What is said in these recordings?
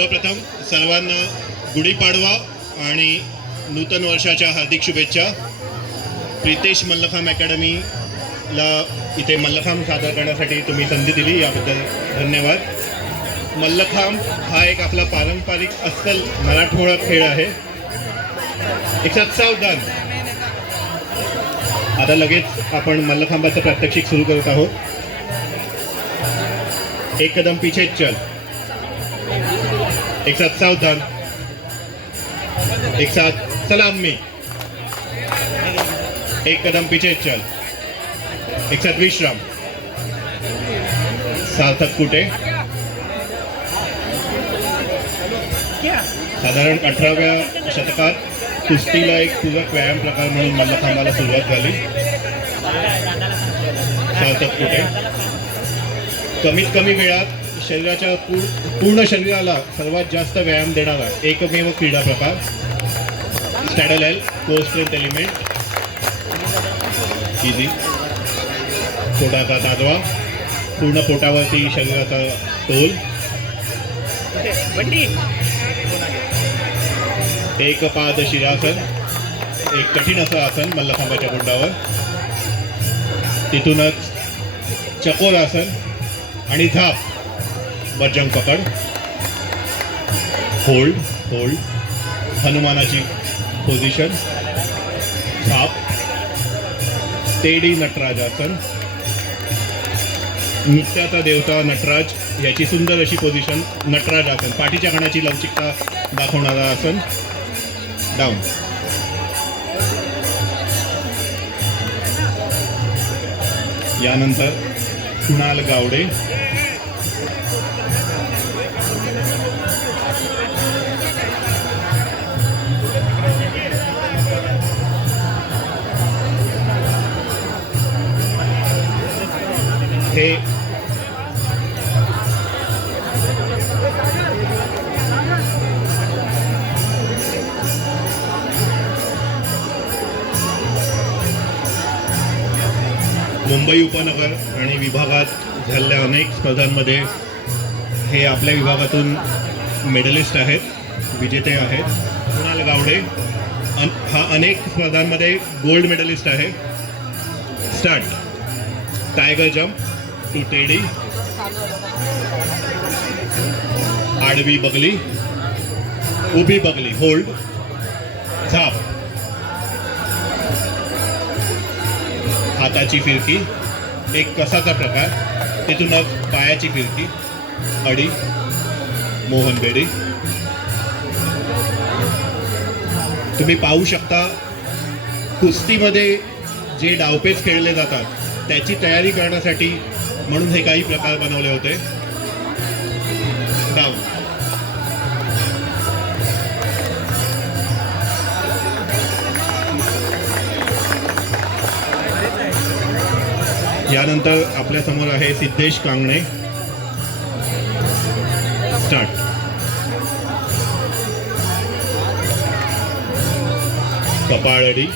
सर्वप्रथम सर्वांना गुढीपाडवा आणि नूतन वर्षाच्या हार्दिक शुभेच्छा. प्रितेश मल्लखांब अकॅडमीला इथे मल्लखांब सादर करण्यासाठी तुम्ही संधी दिली याबद्दल धन्यवाद. मल्लखांब हा एक आपला पारंपरिक अस्सल मराठमोळा खेळ आहे. एक सावधान आता लगेच आपण मल्लखांबाचं प्रात्यक्षिक सुरू करत आहोत. एक कदम पीछे चल. एक साथ सावधान। एक साथ सलामी एक कदम पीछे चल। एक साथ विश्राम। सार्थक कुठे साधारण अठराव्या शतकात कुस्तीला एक पूरक व्यायाम प्रकार म्हणून मल्लखांबाला सुरुवात झाली. सार्थक कुठे कमीत कमी वेळात शरीराच्या पूर्ण शरीराला सर्वात जास्त व्यायाम देणारा एकमेव क्रीडा प्रकार. स्टॅडल एल को स्ट्रेंथ एलिमेंट इझी पोटाचा ताजवा. पूर्ण पोटावरती शरीराचा तोल. एक पाद शिरासन. एक कठीण असं आसन मल्लखांबाच्या गुंडावर. तिथूनच चकोर आसन आणि झाप. बजरंग पकड. होल्ड होल्ड हनुमानाची पोझिशन साप तेडी नटराजासन नृत्याचा देवता नटराज याची सुंदर अशी पोझिशन नटराज आसन. पाठीच्या खाण्याची लवचिकता दाखवणारा आसन. डाऊन यानंतर कुणाल गावडे. मुंबई उपनगर आणि विभागात झालेल्या अनेक स्पर्धांमध्ये हे आपल्या विभागातून मेडलिस्ट आहेत विजेते आहेत. कुणाल गावडे अन हा अनेक स्पर्धांमध्ये गोल्ड मेडलिस्ट आहे. Start tiger jump to teddy आडवी बगली उभी बगली होल्ड झाप. हाताची फिरकी एक कसाचा प्रकार तिथूनच पायाची फिरकी अडी मोहन बेडी. तुम्ही पाहू शकता कुस्तीमध्ये जे डावपेच खेळले जातात त्याची तयारी करण्यासाठी म्हणून हे काही प्रकार बनवले होते. डाऊन यानंतर आपल्यासमोर आहे सिद्धेश कांगणे. स्टार्ट कपाळडी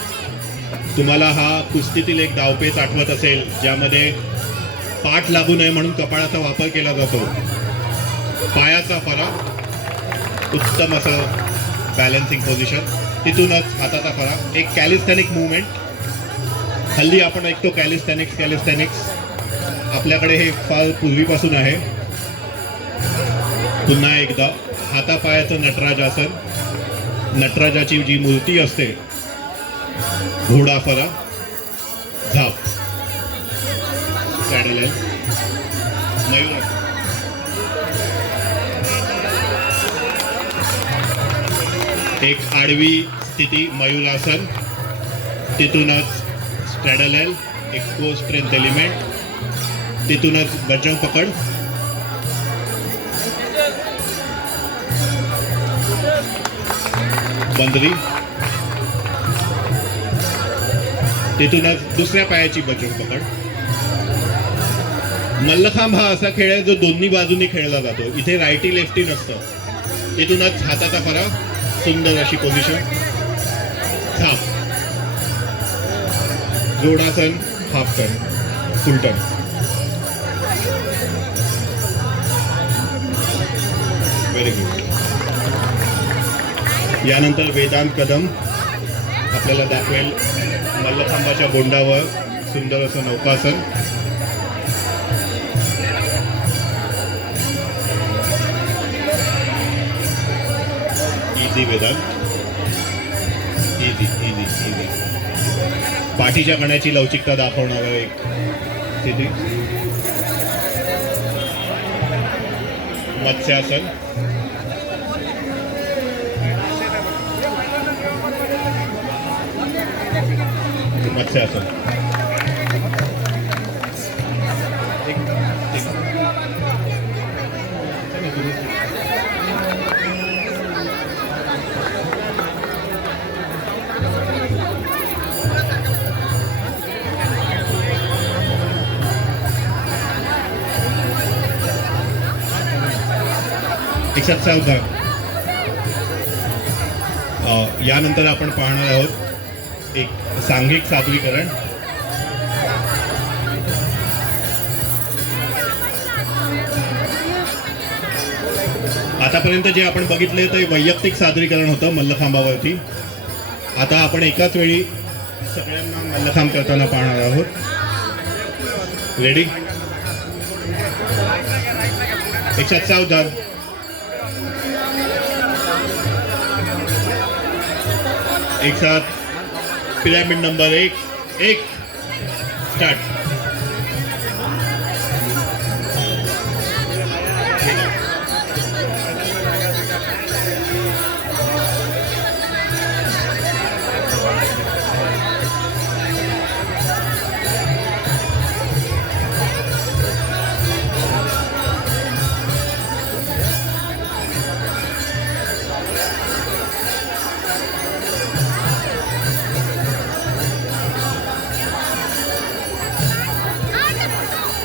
तुम्हाला हा कुस्तीतील एक डावपेच आठवत असेल ज्यामध्ये पाठ लागू नये म्हणून कपाळाचा वापर केला जातो. पायाचा फरक उत्तम असं बॅलन्सिंग पोझिशन तिथूनच हाताचा फरक एक कॅलिस्थॅनिक मुवमेंट हल्ली आपण ऐकतो कॅलिस्थॅनिक्स कॅलिस्थॅनिक्स आपल्याकडे हे फार पूर्वीपासून आहे. पुन्हा एकदा हातापायाचं नटराज आसन. नटराजाची जी मूर्ती असते घोडाफरा झाप. पॅडल मयूर एक आडवी स्थिती मयूरासन तिथूनच स्ट्रॅडल एल एक को स्ट्रेंथ एलिमेंट तिथूनच बचाव पकड. बंदरी तिथूनच दुसऱ्या पायाची बचाव पकड. मल्लखांब हा असा खेळ आहे जो दोन्ही बाजूनी खेळला जातो. इथे रायटी लेफ्टी नसतं. तिथूनच हाताचा फरा. सुंदर अशी पोझिशन थांब. जोडासन half turn full turn very good यानंतर वेदांत कदम. आपल्याला दाखवेल मल्लखांबाच्या बोंडावर सुंदर असं नौकासन. Easy Vedant. Easy easy easy पाठीच्या गण्याची लवचिकता दाखवणारं एक स्थिती. मत्स्यासन मत्स्यासन एकसाथ सावधान यानंतर आपण पाहणार आहोत एक सांघिक सादरीकरण. आतापर्यंत जे आपण बघितले ते वैयक्तिक सादरीकरण होतं मल्लखांबावरती. आता आपण एकाच वेळी सगळ्यांना मल्लखांब करताना पाहणार आहोत. रेडी एकसाथ सावधान एक साथ पिरामिड नंबर एक एक स्टार्ट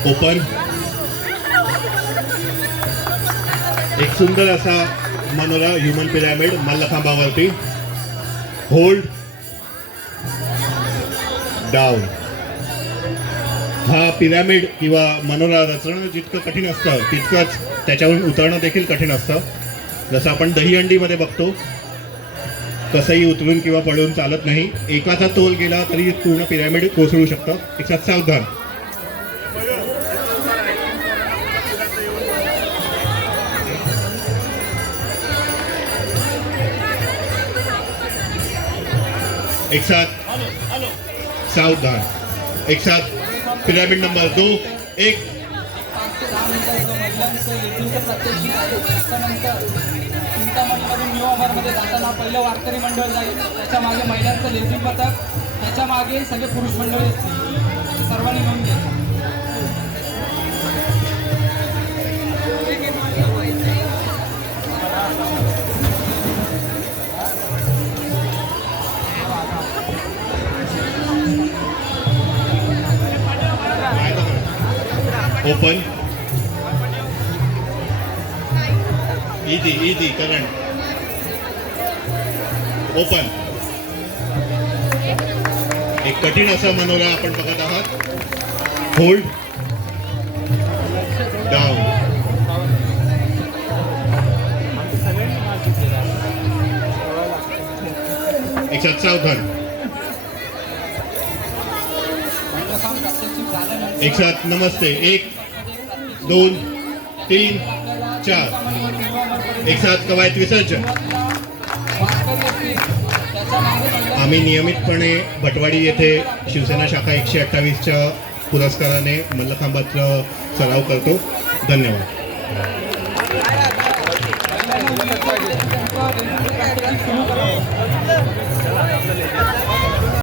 ओपन एक सुंदर असा मनोरा ह्युमन पिरॅमिड मल्लखांबावरती. होल्ड डाऊन हा पिरॅमिड किंवा मनोरा रचणं जितकं कठीण असतं तितकंच त्याच्यावरून उतरणं देखील कठीण असतं. जसं आपण दहीहंडीमध्ये बघतो कसंही उतरून किंवा पळून चालत नाही एकाचा तोल गेला तरी पूर्ण पिरॅमिड कोसळू शकतं. एक सावधान एक साथ सावधान एक साथ पिरामिड नंबर दो एक पाच ते दहा मिनिटाचं महिलांचं चिंतामणीमधून न्यू अमरमध्ये जाताना पहिलं वारकरी मंडळ जाईल त्याच्यामागे महिलांचं लेझिम पथक त्याच्यामागे सगळे पुरुष मंडळ असतील. सर्वांनी नोंद घ्यायचं open. Easy easy current open. एक कठीण असा मनोरा आपण बघत आहात. होल्ड डाऊन एक सत्सावधान एक साथ नमस्ते. एक दोन तीन चार. एक साथ कवायत विसर्जन. आम्ही नियमितपणे भटवाडी येथे शिवसेना शाखा एकशे अठ्ठावीसच्या पुरस्काराने मल्लखांबाचा सराव करतो. धन्यवाद.